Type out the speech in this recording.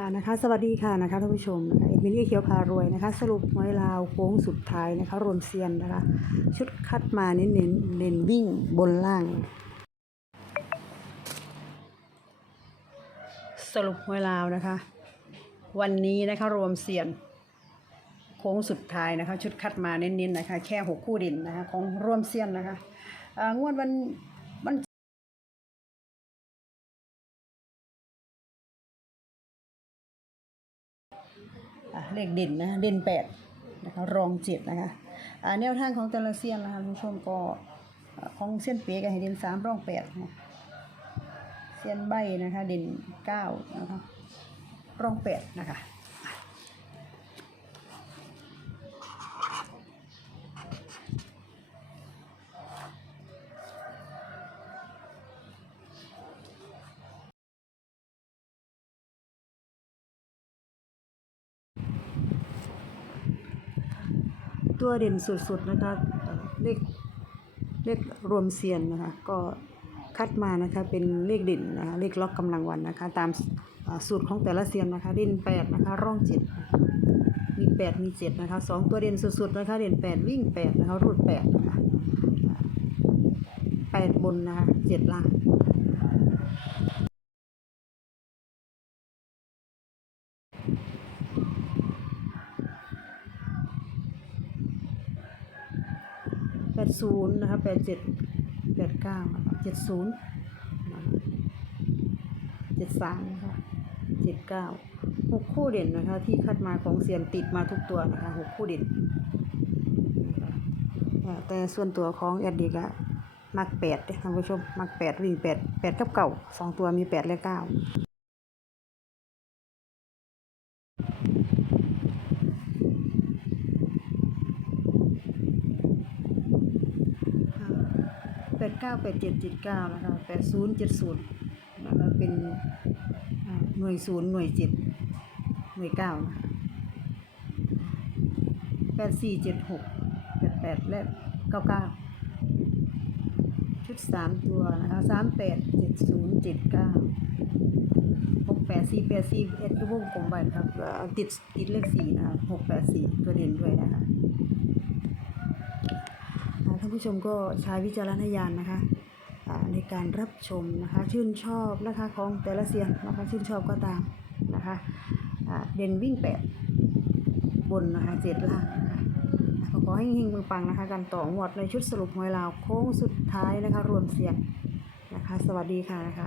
ค่ะนะคะสวัสดีค่ะนะคะท่านผู้ชมนะคะเอ็ดมิลี่เขียวพารวยนะคะ สรุปหวยลาวโค้งสุดท้ายนะคะรวมเซียนนะคะ ชุดคัดมาเน้นเน้นเน้นวิ่งบนล่าง สรุปหวยลาวนะคะ วันนี้นะคะรวมเซียน โค้งสุดท้ายนะคะ ชุดคัดมาเน้นๆนะคะ แค่หกคู่ด่นนะคะ ของรวมเซียนนะคะงวดวัน เลขเด่นนะเด่นแปดนะคะรองเจ็ดนะคะแนวทางของแต่ละเซียนนะคะคุณผู้ชมก็ของเส้นเปียกให้เด่นสามรองแปดนะเซียนใบนะคะเด่นเก้านะคะรองแปดนะคะ ตัวเด่นสุดๆนะคะเลขเลขรวมเซียนนะคะก็คัดมานะคะเป็นเลขเด่นนะคะเลขล็อกกำลังวันนะคะ ตามสูตรของแต่ละเซียนนะคะเด่นแปดนะคะร่องเจ็ดมีแปดมีเจ็ดนะคะสองตัวเด่นสุดๆนะคะเด่นแปดวิ่งแปดนะคะรูดแปดนะคะแปดบนนะคะเจ็ดล่าง ดศูนย์นะคะแปดเจ็ดแปดเก้าเจ็ดศูนย์เจ็ดสามนะคะเจ็ดเก้าหกคู่เด่นนะคะ ที่คัดมาของเสียนติดมาทุกตัวนะคะหกคู่เด่นแต่ส่วนตัวของแอดดีกะมักแปดท่านผู้ชมมักแปดวิ่งแปดแปดกับเก่าสองตัวมีแปดและเก้า แปด เก้าแปดเจ็ดเจ็ดเก้านะคะแปดศูนย์เจ็ดศูนย์นะคะเป็นหน่วยศูนย์หน่วยเจ็ดหน่วยเก้าแปดสี่เจ็ดหกแปดแปดและเก้าเก้าชุดสามตัวนะคะสามแปดเจ็ดศูนย์เจ็ดเก้าหกแปดสี่แปดสี่เอ็ดก็วงกลมไปครับติดติดเลขสี่นะคะหกแปดสี่ตัวเด่นด้วยนะคะ ผู้ชมก็ใช้วิจารณญาณนะคะในการรับชมนะคะชื่นชอบนะคะของแต่ละเซียนนะคะชื่นชอบก็ตามนะคะเด่นวิ่งแปดบนนะคะเจ็ดล่างนะคะขอให้หิงมือปังนะคะกันต่อหวดในชุดสรุปหวยลาวโค้งสุดท้ายนะคะรวมเสียงนะคะสวัสดีค่ะนะคะ